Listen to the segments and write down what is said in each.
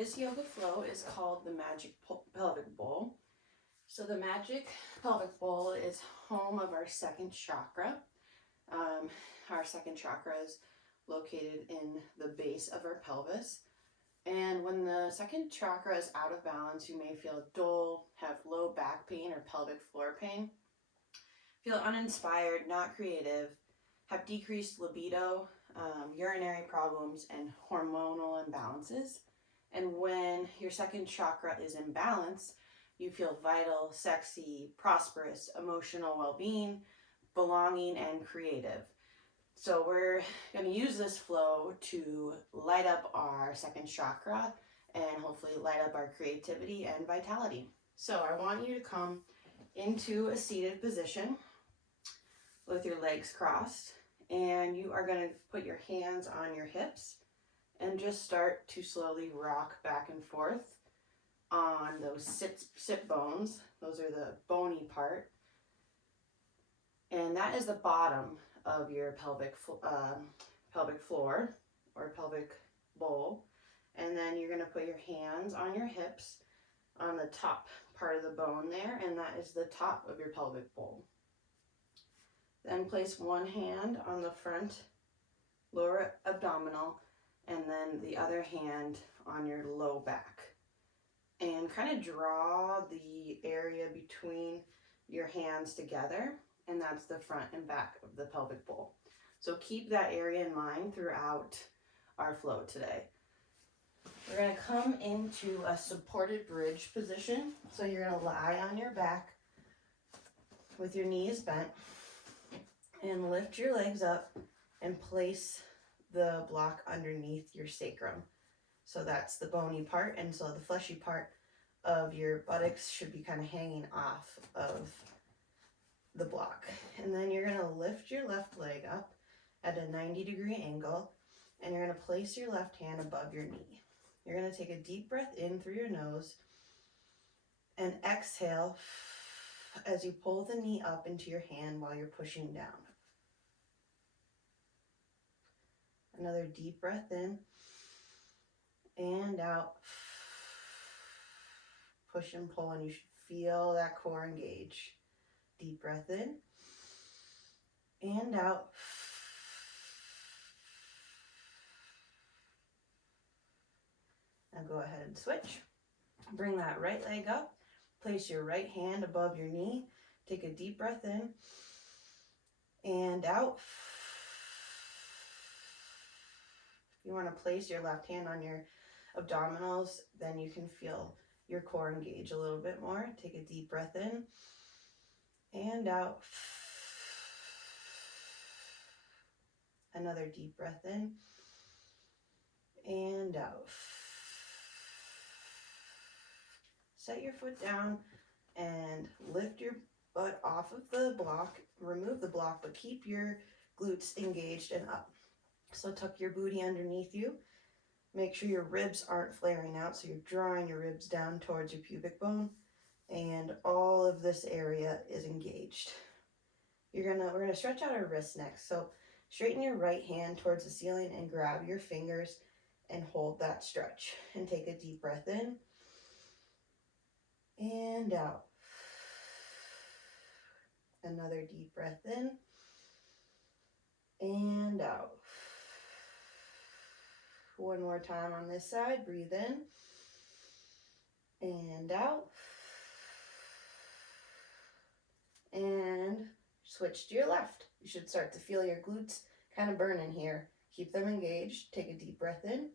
This yoga flow is called the Magic Pelvic Bowl. So the Magic Pelvic Bowl is home of our second chakra. Our second chakra is located in the base of our pelvis. And when the second chakra is out of balance, you may feel dull, have low back pain or pelvic floor pain, feel uninspired, not creative, have decreased libido, urinary problems, and hormonal imbalances. And when your second chakra is in balance, you feel vital, sexy, prosperous, emotional well-being, belonging, and creative. So we're going to use this flow to light up our second chakra and hopefully light up our creativity and vitality. So I want you to come into a seated position with your legs crossed, and you are going to put your hands on your hips and just start to slowly rock back and forth on those sit bones. Those are the bony part, and that is the bottom of your pelvic floor or pelvic bowl. And then you're going to put your hands on your hips on the top part of the bone there, and that is the top of your pelvic bowl. Then place one hand on the front lower abdominal and then the other hand on your low back. And kind of draw the area between your hands together, and that's the front and back of the pelvic bowl. So keep that area in mind throughout our flow today. We're going to come into a supported bridge position. So you're going to lie on your back with your knees bent and lift your legs up and place the block underneath your sacrum. So that's the bony part, and so the fleshy part of your buttocks should be kind of hanging off of the block. And then you're going to lift your left leg up at a 90-degree angle, and you're going to place your left hand above your knee. You're going to take a deep breath in through your nose and exhale as you pull the knee up into your hand while you're pushing down. Another deep breath in and out. Push and pull, and you should feel that core engage. Deep breath in and out. Now go ahead and switch. Bring that right leg up. Place your right hand above your knee. Take a deep breath in and out. If you want to place your left hand on your abdominals, then you can feel your core engage a little bit more. Take a deep breath in and out. Another deep breath in and out. Set your foot down and lift your butt off of the block. Remove the block, but keep your glutes engaged and up. So tuck your booty underneath you. Make sure your ribs aren't flaring out, so you're drawing your ribs down towards your pubic bone, and all of this area is engaged. We're gonna stretch out our wrists next. So straighten your right hand towards the ceiling and grab your fingers and hold that stretch. And take a deep breath in and out. Another deep breath in and out. One more time on this side. Breathe in and out. And switch to your left. You should start to feel your glutes kind of burning here. Keep them engaged. Take a deep breath in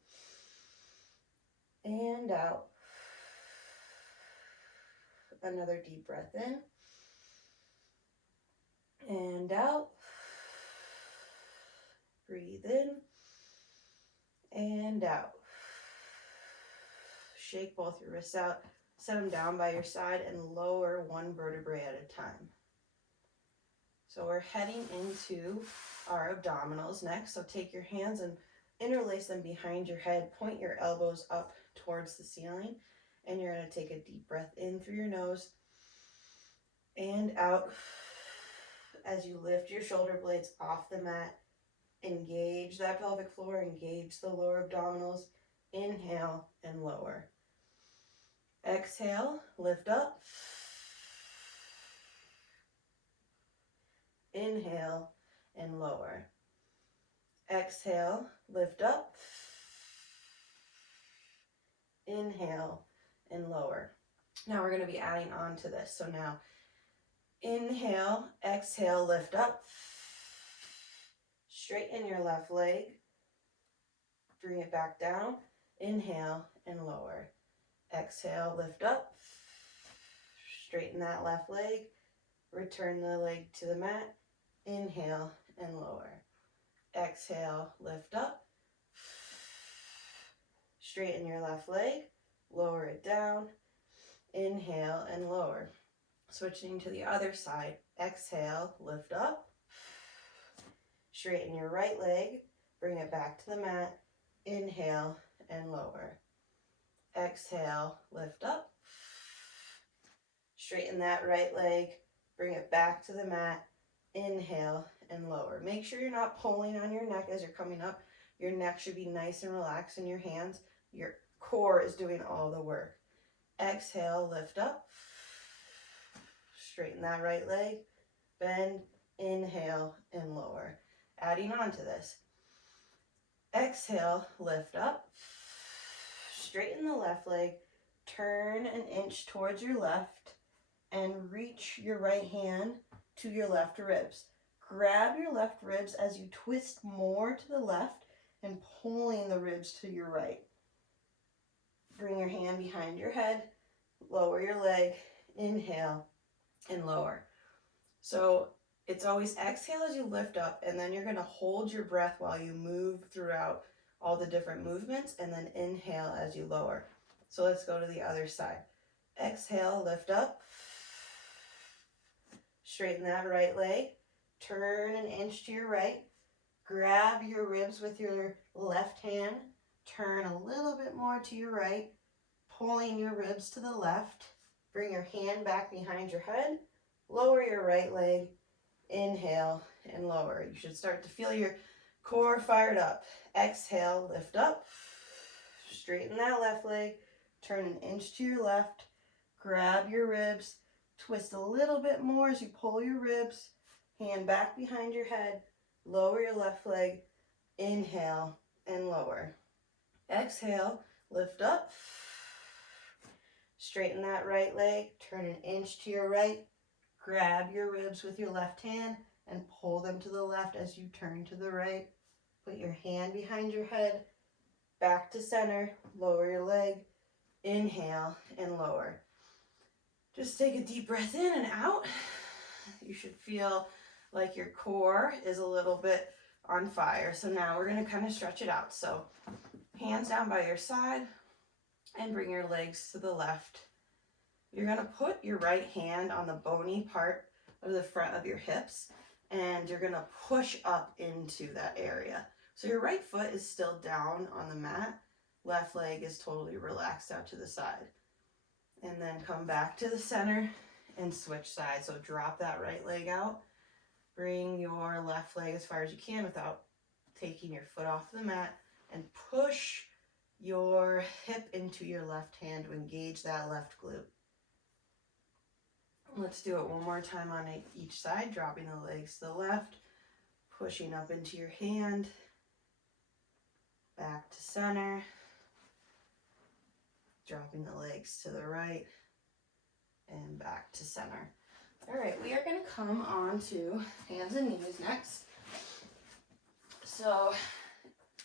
and out. Another deep breath in and out. Breathe in and out. Shake both your wrists out, set them down by your side, and lower one vertebrae at a time. So we're heading into our abdominals next. So take your hands and interlace them behind your head. Point your elbows up towards the ceiling, and you're going to take a deep breath in through your nose and out as you lift your shoulder blades off the mat. Engage that pelvic floor, engage the lower abdominals, Inhale and lower. Exhale, lift up. Inhale and lower. Exhale, lift up. Inhale and lower. Now we're going to be adding on to this. So now inhale, exhale, lift up. Straighten your left leg. Bring it back down. Inhale and lower. Exhale, lift up. Straighten that left leg. Return the leg to the mat. Inhale and lower. Exhale, lift up. Straighten your left leg. Lower it down. Inhale and lower. Switching to the other side. Exhale, lift up. Straighten your right leg. Bring it back to the mat. Inhale and lower. Exhale, lift up. Straighten that right leg. Bring it back to the mat. Inhale and lower. Make sure you're not pulling on your neck as you're coming up. Your neck should be nice and relaxed in your hands. Your core is doing all the work. Exhale, lift up. Straighten that right leg. Bend, inhale, and lower. Adding on to this. Exhale, lift up. Straighten the left leg. Turn an inch towards your left and reach your right hand to your left ribs. Grab your left ribs as you twist more to the left and pulling the ribs to your right. Bring your hand behind your head, lower your leg, inhale and lower. So it's always exhale as you lift up, and then you're going to hold your breath while you move throughout all the different movements, and then inhale as you lower. So let's go to the other side. Exhale, lift up. Straighten that right leg. Turn an inch to your right. Grab your ribs with your left hand. Turn a little bit more to your right. Pulling your ribs to the left. Bring your hand back behind your head. Lower your right leg. Inhale and lower. You should start to feel your core fired up. Exhale, lift up. Straighten that left leg. Turn an inch to your left. Grab your ribs. Twist a little bit more as you pull your ribs. Hand back behind your head. Lower your left leg. Inhale and lower. Exhale, lift up. Straighten that right leg. Turn an inch to your right. Grab your ribs with your left hand and pull them to the left as you turn to the right. Put your hand behind your head. Back to center. Lower your leg. Inhale and lower. Just take a deep breath in and out. You should feel like your core is a little bit on fire. So now we're going to kind of stretch it out. So hands down by your side and bring your legs to the left. You're going to put your right hand on the bony part of the front of your hips, and you're going to push up into that area. So your right foot is still down on the mat. Left leg is totally relaxed out to the side. And then come back to the center and switch sides. So drop that right leg out. Bring your left leg as far as you can without taking your foot off the mat, and push your hip into your left hand to engage that left glute. Let's do it one more time on each side, dropping the legs to the left, pushing up into your hand, back to center, dropping the legs to the right, and back to center. All right, we are going to come on to hands and knees next. So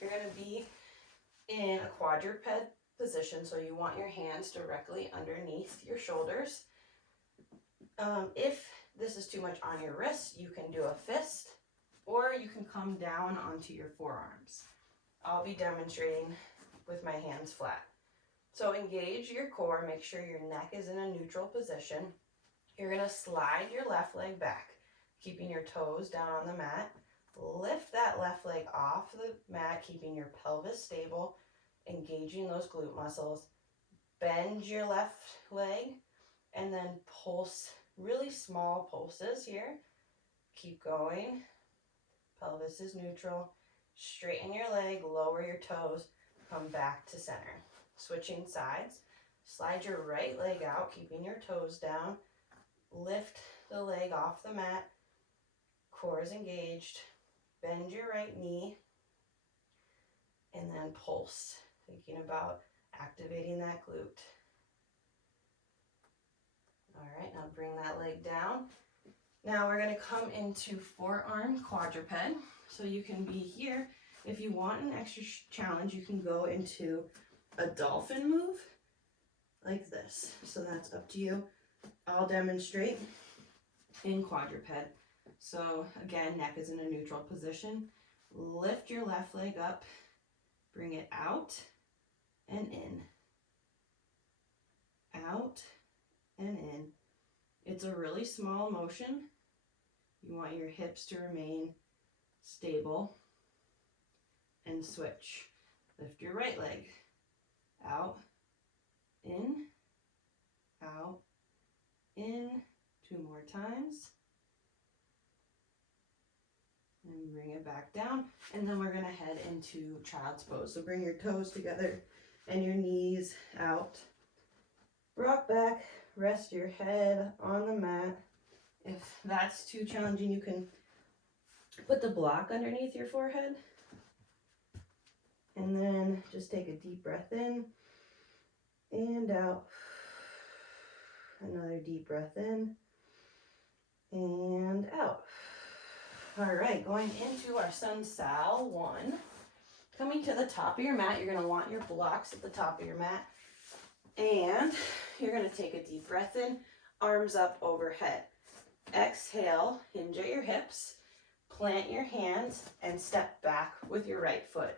you're going to be in a quadruped position, so you want your hands directly underneath your shoulders. If this is too much on your wrists, you can do a fist, or you can come down onto your forearms. I'll be demonstrating with my hands flat. So engage your core, make sure your neck is in a neutral position. You're going to slide your left leg back, keeping your toes down on the mat. Lift that left leg off the mat, keeping your pelvis stable, engaging those glute muscles. Bend your left leg, and then pulse, really small pulses here. Keep going. Pelvis is neutral. Straighten your leg, lower your toes. come back to center. Switching sides, slide your right leg out, keeping your toes down, lift the leg off the mat, core is engaged, bend your right knee, and then pulse, thinking about activating that glute. All right, now bring that leg down. Now we're going to come into forearm quadruped. So you can be here. If you want an extra challenge, you can go into a dolphin move like this. So that's up to you. I'll demonstrate in quadruped. So again, neck is in a neutral position. Lift your left leg up, bring it out and in. Out and in. It's a really small motion. You want your hips to remain stable. And switch. Lift your right leg. Out, in, out, in. 2 more times. And bring it back down. And then we're going to head into child's pose. So bring your toes together and your knees out. Rock back. Rest your head on the mat. If that's too challenging, you can put the block underneath your forehead. And then just take a deep breath in and out. Another deep breath in and out. All right, going into our Sun Sal 1. Coming to the top of your mat, you're going to want your blocks at the top of your mat. And you're going to take a deep breath in, arms up overhead. Exhale, hinge at your hips, plant your hands, and step back with your right foot.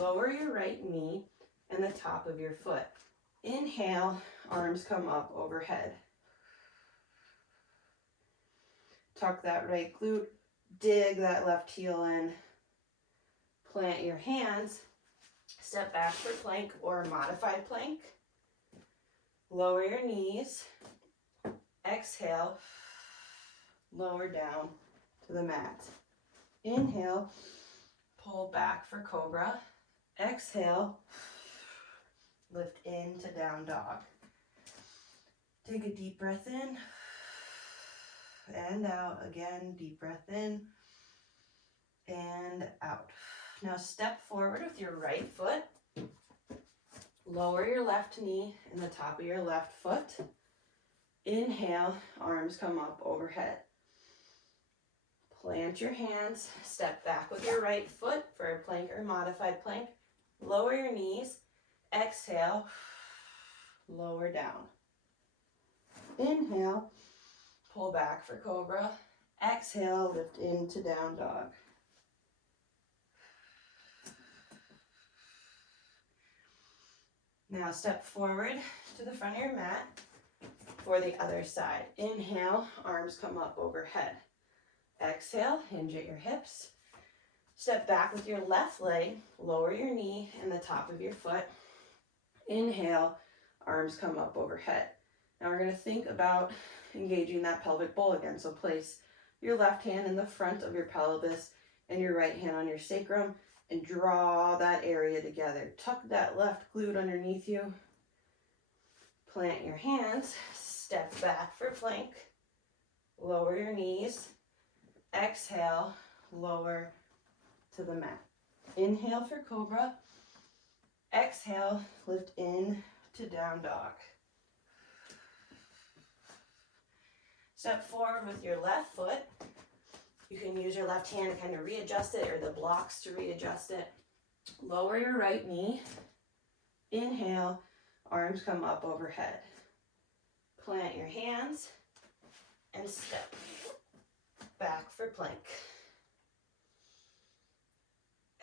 Lower your right knee and the top of your foot. Inhale, arms come up overhead. Tuck that right glute, dig that left heel in. Plant your hands, step back for plank or modified plank. Lower your knees. Exhale, lower down to the mat. Inhale, pull back for cobra. Exhale, lift into down dog. Take a deep breath in and out. Again, deep breath in and out. Now step forward with your right foot. Lower your left knee and the top of your left foot. Inhale, arms come up overhead. Plant your hands, step back with your right foot for a plank or modified plank. Lower your knees, exhale, lower down. Inhale, pull back for cobra. Exhale, lift into down dog. Now step forward to the front of your mat for the other side. Inhale, arms come up overhead. Exhale, hinge at your hips. Step back with your left leg, lower your knee and the top of your foot. Inhale, arms come up overhead. Now we're going to think about engaging that pelvic bowl again. So place your left hand in the front of your pelvis and your right hand on your sacrum and draw that area together. Tuck that left glute underneath you. Plant your hands, step back for plank. Lower your knees. Exhale, lower to the mat. Inhale for cobra. Exhale, lift in to down dog. Step forward with your left foot. You can use your left hand to kind of readjust it or the blocks to readjust it. Lower your right knee. Inhale, arms come up overhead. Plant your hands and step back for plank.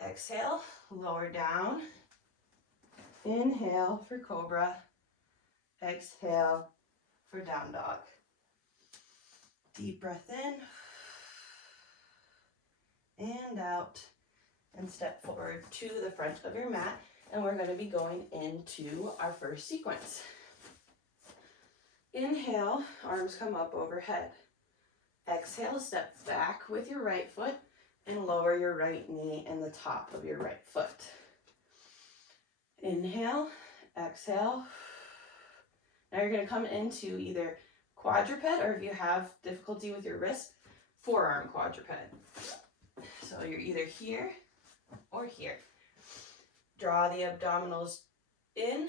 Exhale, lower down. Inhale for cobra. Exhale for down dog. Deep breath in and out, and step forward to the front of your mat, and we're going to be going into our first sequence. Inhale, arms come up overhead. Exhale, step back with your right foot and lower your right knee and the top of your right foot. Inhale, exhale. Now you're going to come into either quadruped, or if you have difficulty with your wrist, forearm quadruped. So you're either here or here. Draw the abdominals in.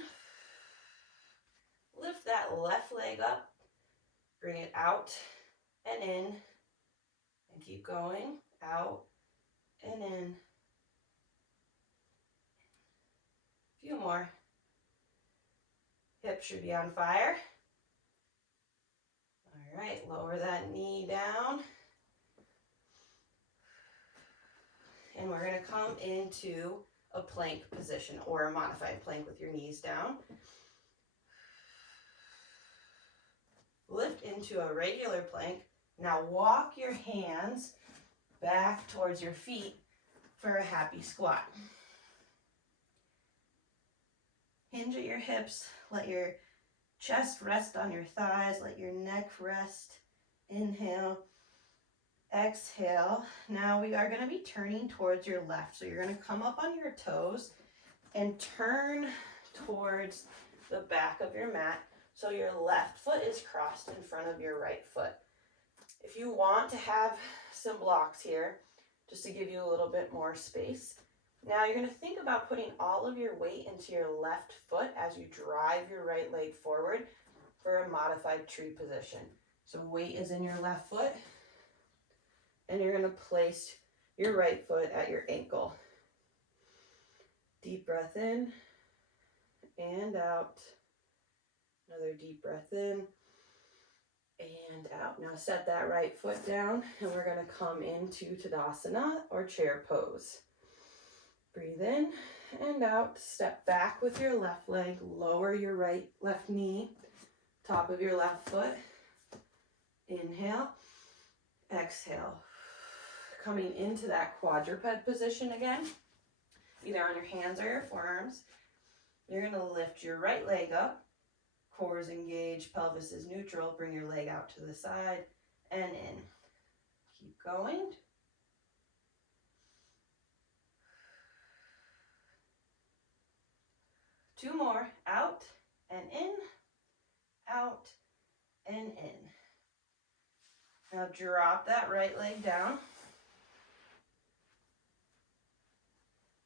Lift that left leg up. Bring it out and in. And keep going. Out and in. A few more. Hips should be on fire. All right, lower that knee down. And we're going to come into a plank position or a modified plank with your knees down. Lift into a regular plank. Now walk your hands back towards your feet for a happy squat. Hinge at your hips. Let your chest rest on your thighs. Let your neck rest. Inhale. Exhale. Now we are going to be turning towards your left. So you're going to come up on your toes and turn towards the back of your mat. So your left foot is crossed in front of your right foot. If you want to have some blocks here, just to give you a little bit more space, now you're going to think about putting all of your weight into your left foot as you drive your right leg forward for a modified tree position. So weight is in your left foot, and you're going to place your right foot at your ankle. Deep breath in and out. Another deep breath in and out. Now set that right foot down, and we're going to come into Tadasana or chair pose. Breathe in and out. Step back with your left leg. Lower your left knee. Top of your left foot. Inhale. Exhale. Coming into that quadruped position again, either on your hands or your forearms. You're going to lift your right leg up. Core is engaged. Pelvis is neutral. Bring your leg out to the side and in. Keep going. Two more. Out and in. Out and in. Now drop that right leg down.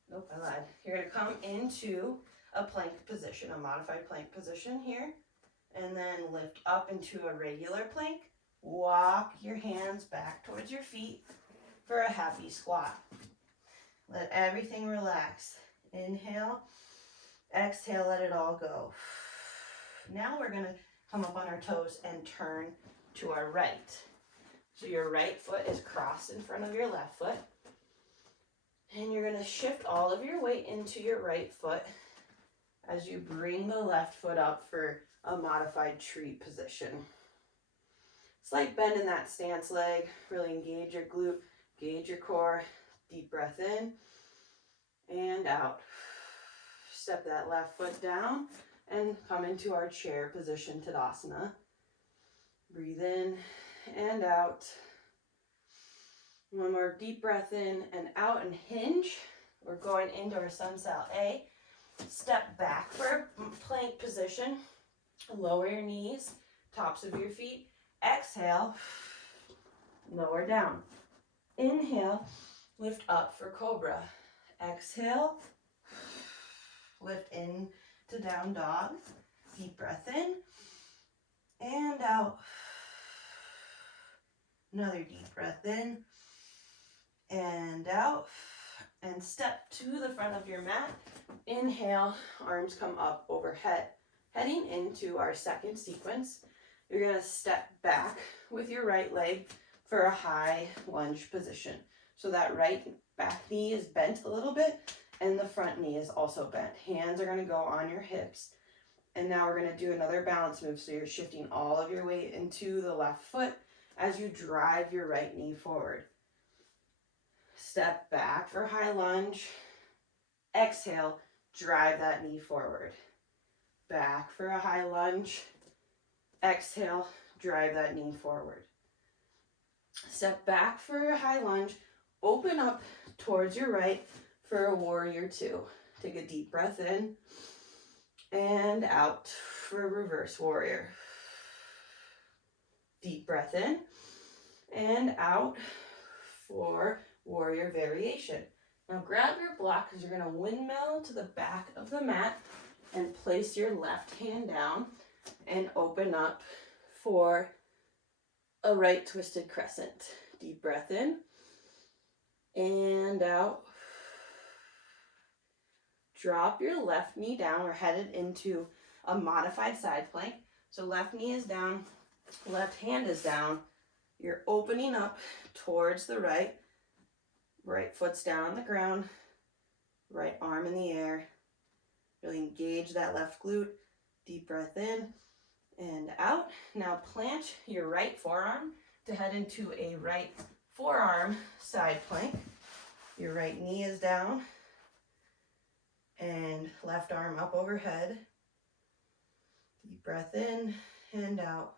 Nope, I lied. You're going to come into a plank position, a modified plank position here. And then lift up into a regular plank. Walk your hands back towards your feet for a happy squat. Let everything relax. Inhale. Exhale, let it all go. Now we're going to come up on our toes and turn to our right. So your right foot is crossed in front of your left foot. And you're going to shift all of your weight into your right foot as you bring the left foot up for a modified tree position. Slight bend in that stance leg. Really engage your glute, engage your core. Deep breath in and out. Step that left foot down and come into our chair position, Tadasana. Breathe in and out. One more deep breath in and out and hinge. We're going into our Sun Sal A. Step back for a plank position. Lower your knees, tops of your feet. Exhale, lower down. Inhale, lift up for Cobra. Exhale, lift in to down dog. Deep breath in and out. Another deep breath in and out. And step to the front of your mat. Inhale, arms come up overhead. Heading into our second sequence, you're going to step back with your right leg for a high lunge position. So that right back knee is bent a little bit and the front knee is also bent. Hands are going to go on your hips. And now we're going to do another balance move. So you're shifting all of your weight into the left foot as you drive your right knee forward. Step back for high lunge. Exhale, drive that knee forward. Back for a high lunge. Exhale, drive that knee forward. Step back for a high lunge. Open up towards your right for a warrior two. Take a deep breath in and out for reverse warrior. Deep breath in and out for warrior variation. Now grab your block because you're going to windmill to the back of the mat and place your left hand down and open up for a right twisted crescent. Deep breath in and out. Drop your left knee down. We're headed into a modified side plank. So left knee is down, left hand is down. You're opening up towards the right. Right foot's down on the ground. Right arm in the air. Really engage that left glute. Deep breath in and out. Now plant your right forearm to head into a right forearm side plank. Your right knee is down and left arm up overhead. Deep breath in and out.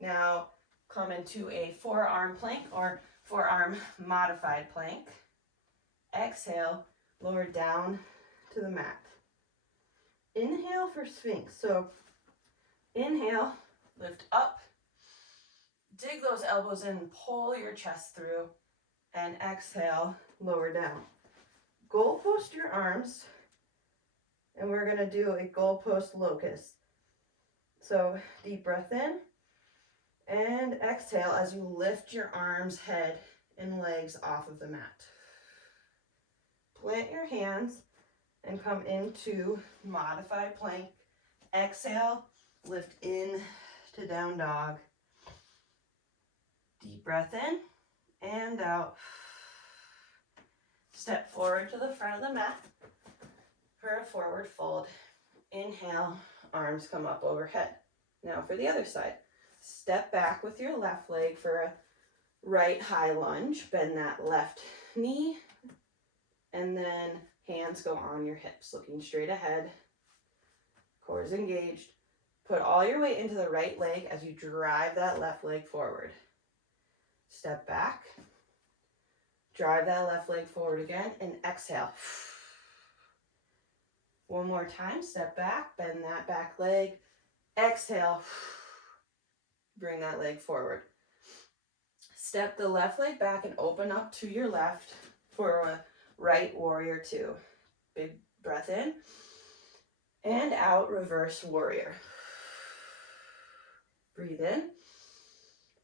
Now come into a forearm plank or forearm modified plank. Exhale, lower down to the mat. Inhale for Sphinx. So inhale, lift up, dig those elbows in, pull your chest through, and exhale, lower down. Goalpost your arms, and we're gonna do a goalpost locust. So deep breath in, and exhale as you lift your arms, head, and legs off of the mat. Plant your hands and come into modified plank. Exhale, lift in to down dog. Deep breath in and out. Step forward to the front of the mat for a forward fold. Inhale, arms come up overhead. Now for the other side. Step back with your left leg for a right high lunge. Bend that left knee. And then hands go on your hips, looking straight ahead. Core is engaged. Put all your weight into the right leg as you drive that left leg forward. Step back. Drive that left leg forward again and exhale. One more time. Step back, bend that back leg. Exhale. Bring that leg forward. Step the left leg back and open up to your left for a right warrior two. Big breath in and out, reverse warrior. Breathe in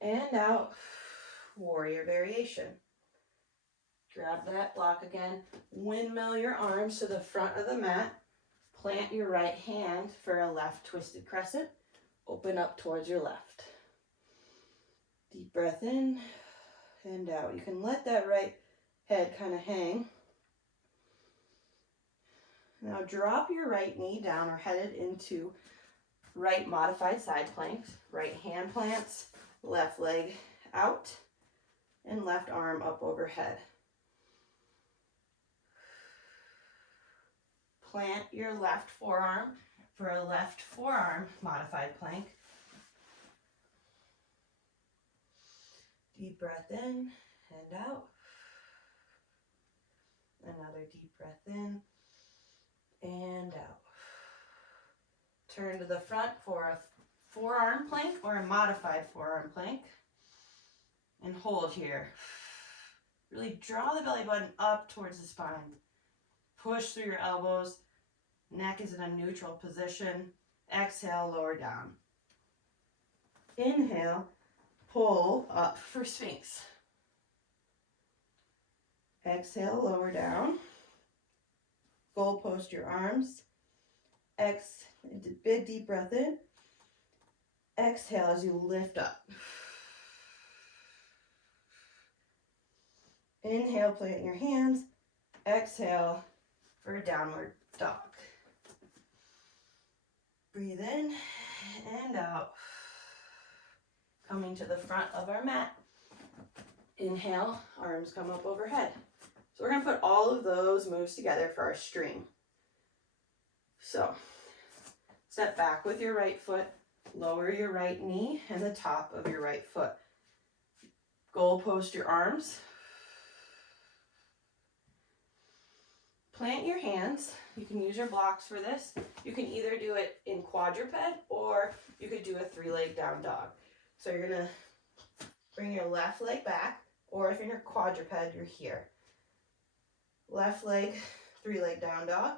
and out, warrior variation. Grab that block again, windmill your arms to the front of the mat, plant your right hand for a left twisted crescent, open up towards your left. Deep breath in and out. You can let that right head kind of hang. Now drop your right knee down or headed into right modified side planks. Right hand plants, left leg out, and left arm up overhead. Plant your left forearm for a left forearm modified plank. Deep breath in and out. Another deep breath in and out. Turn to the front for a forearm plank or a modified forearm plank. And hold here. Really draw the belly button up towards the spine. Push through your elbows. Neck is in a neutral position. Exhale, lower down. Inhale, pull up for Sphinx. Exhale, lower down. Goalpost your arms. Big deep breath in. Exhale as you lift up. Inhale, plant your hands. Exhale for a downward dog. Breathe in and out. Coming to the front of our mat. Inhale, arms come up overhead. So we're going to put all of those moves together for our string. So, step back with your right foot, lower your right knee and the top of your right foot. Goalpost your arms. plant your hands. You can use your blocks for this. You can either do it in quadruped or you could do a 3-leg down dog. So you're gonna bring your left leg back, or if you're in a quadruped, you're here. Left leg, 3-leg down dog.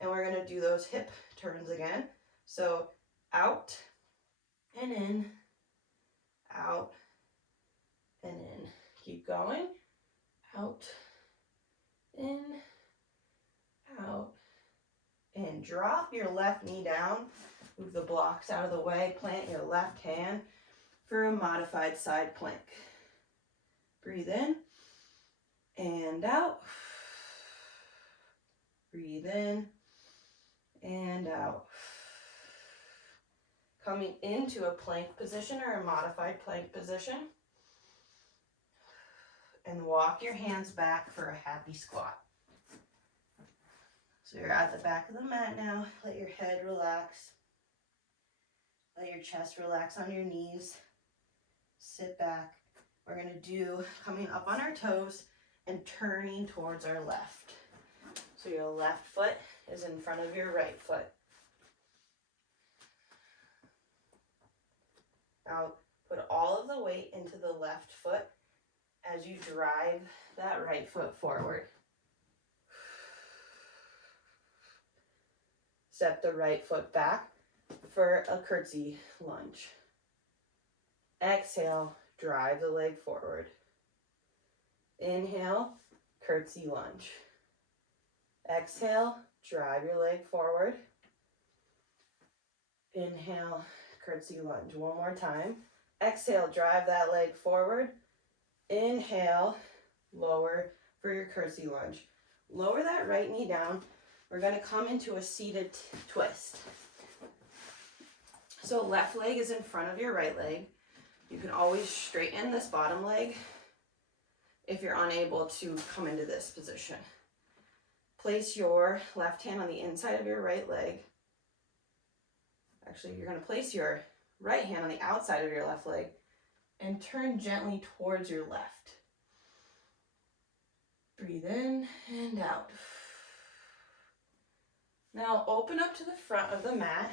And we're gonna do those hip turns again. So out and in, out and in. Keep going. Out, in, out, and drop your left knee down. Move the blocks out of the way. Plant your left hand for a modified side plank. Breathe in and out. Breathe in and out. Coming into a plank position or a modified plank position. And walk your hands back for a happy squat. So you're at the back of the mat now. Let your head relax. Let your chest relax on your knees. Sit back. We're going to do coming up on our toes and turning towards our left. So your left foot is in front of your right foot. Now put all of the weight into the left foot as you drive that right foot forward. Step the right foot back for a curtsy lunge. Exhale, drive the leg forward. Inhale, curtsy lunge. Exhale, drive your leg forward. Inhale, curtsy lunge. One more time. Exhale, drive that leg forward. Inhale, lower for your curtsy lunge. Lower that right knee down. We're going to come into a seated twist. So left leg is in front of your right leg. You can always straighten this bottom leg if you're unable to come into this position. Place your left hand on the inside of your right leg. Actually, you're going to place your right hand on the outside of your left leg and turn gently towards your left. Breathe in and out. Now open up to the front of the mat.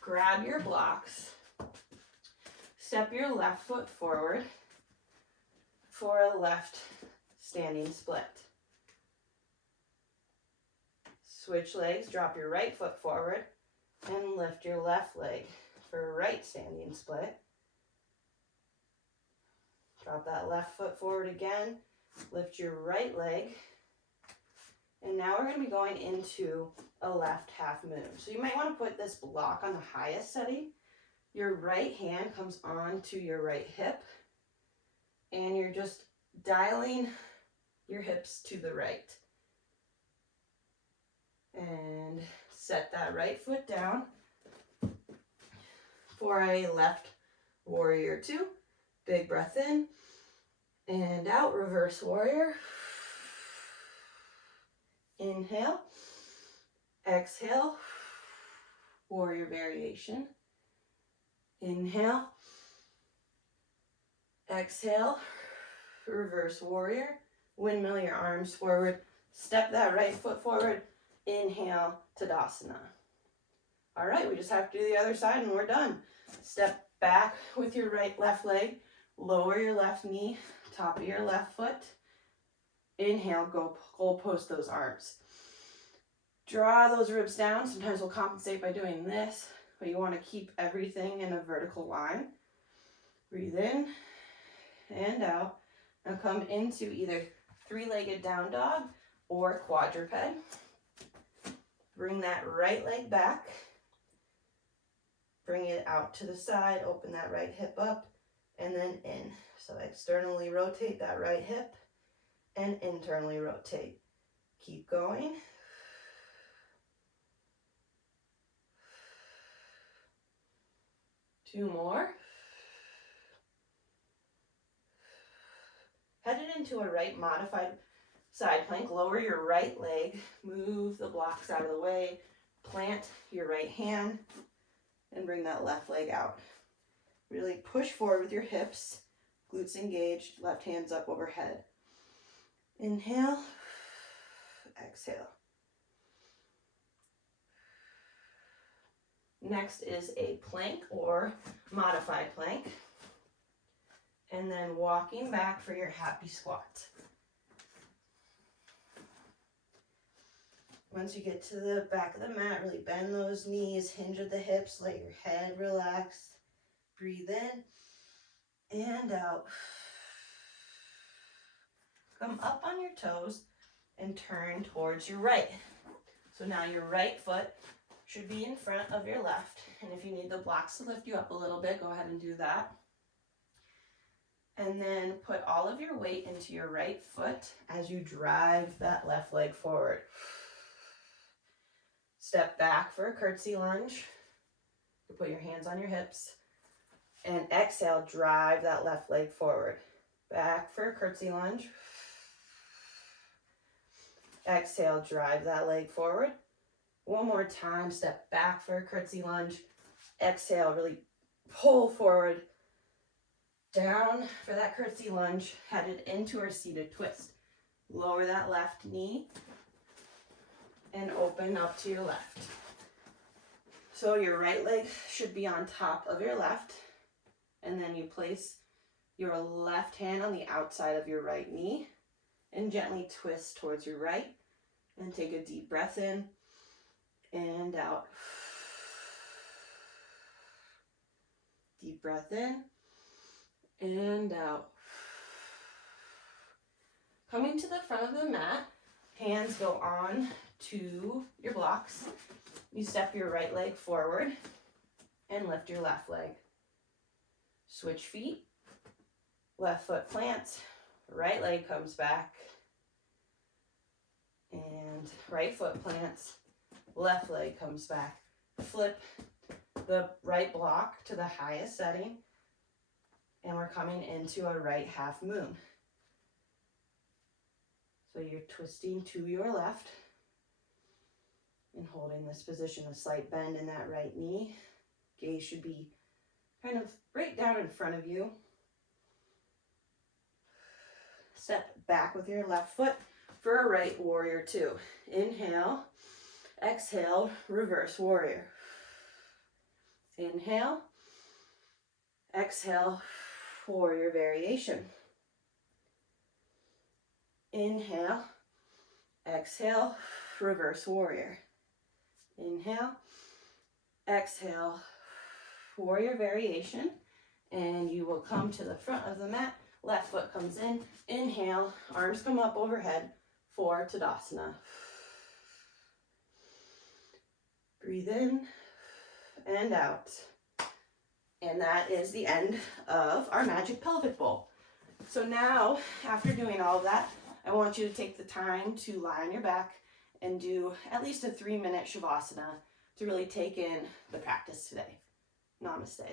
Grab your blocks. Step your left foot forward for a left standing split. Switch legs, drop your right foot forward and lift your left leg for a right standing split. Drop that left foot forward again, lift your right leg, and now we're going to be going into a left half moon. So you might want to put this block on the highest setting. Your right hand comes onto your right hip, and you're just dialing your hips to the right. And set that right foot down for a left warrior 2. Big breath in and out, reverse warrior. Inhale, exhale, warrior variation. Inhale, exhale, reverse warrior. Windmill your arms forward, step that right foot forward. Inhale, Tadasana. All right, we just have to do the other side and we're done. Step back with your left leg, lower your left knee, top of your left foot. Inhale, goal post those arms. Draw those ribs down. Sometimes we'll compensate by doing this, but you want to keep everything in a vertical line. Breathe in and out. Now come into either 3-legged down dog or quadruped. Bring that right leg back. Bring it out to the side, open that right hip up, and then in. So externally rotate that right hip and internally rotate. Keep going. Two more. Headed into a right modified side plank. Lower your right leg, move the blocks out of the way, plant your right hand, and bring that left leg out. Really push forward with your hips, glutes engaged, left hand's up overhead. Inhale, exhale. Next is a plank or modified plank. And then walking back for your happy squat. Once you get to the back of the mat, really bend those knees, hinge at the hips, let your head relax. Breathe in and out. Come up on your toes and turn towards your right. So now your right foot should be in front of your left. And if you need the blocks to lift you up a little bit, go ahead and do that. And then put all of your weight into your right foot as you drive that left leg forward. Step back for a curtsy lunge. You put your hands on your hips. And exhale, drive that left leg forward. Back for a curtsy lunge. Exhale, drive that leg forward. One more time, step back for a curtsy lunge. Exhale, really pull forward. Down for that curtsy lunge, headed into our seated twist. Lower that left knee and open up to your left. So your right leg should be on top of your left, and then you place your left hand on the outside of your right knee and gently twist towards your right, and take a deep breath in and out. Deep breath in and out. Coming to the front of the mat, hands go on to your blocks. You step your right leg forward and lift your left leg. Switch feet, left foot plants, right leg comes back, and right foot plants, left leg comes back. Flip the right block to the highest setting, and we're coming into a right half moon. So you're twisting to your left and holding this position, a slight bend in that right knee. Gaze should be kind of right down in front of you. Step back with your left foot for a right warrior two. Inhale, exhale, reverse warrior. Inhale, exhale, warrior variation. Inhale, exhale, reverse warrior. Inhale, exhale, warrior variation. And you will come to the front of the mat. Left foot comes in. Inhale, arms come up overhead for Tadasana. Breathe in and out. And that is the end of our Magic Pelvic Bowl. So now, after doing all of that, I want you to take the time to lie on your back and do at least a 3-minute Shavasana to really take in the practice today. Namaste.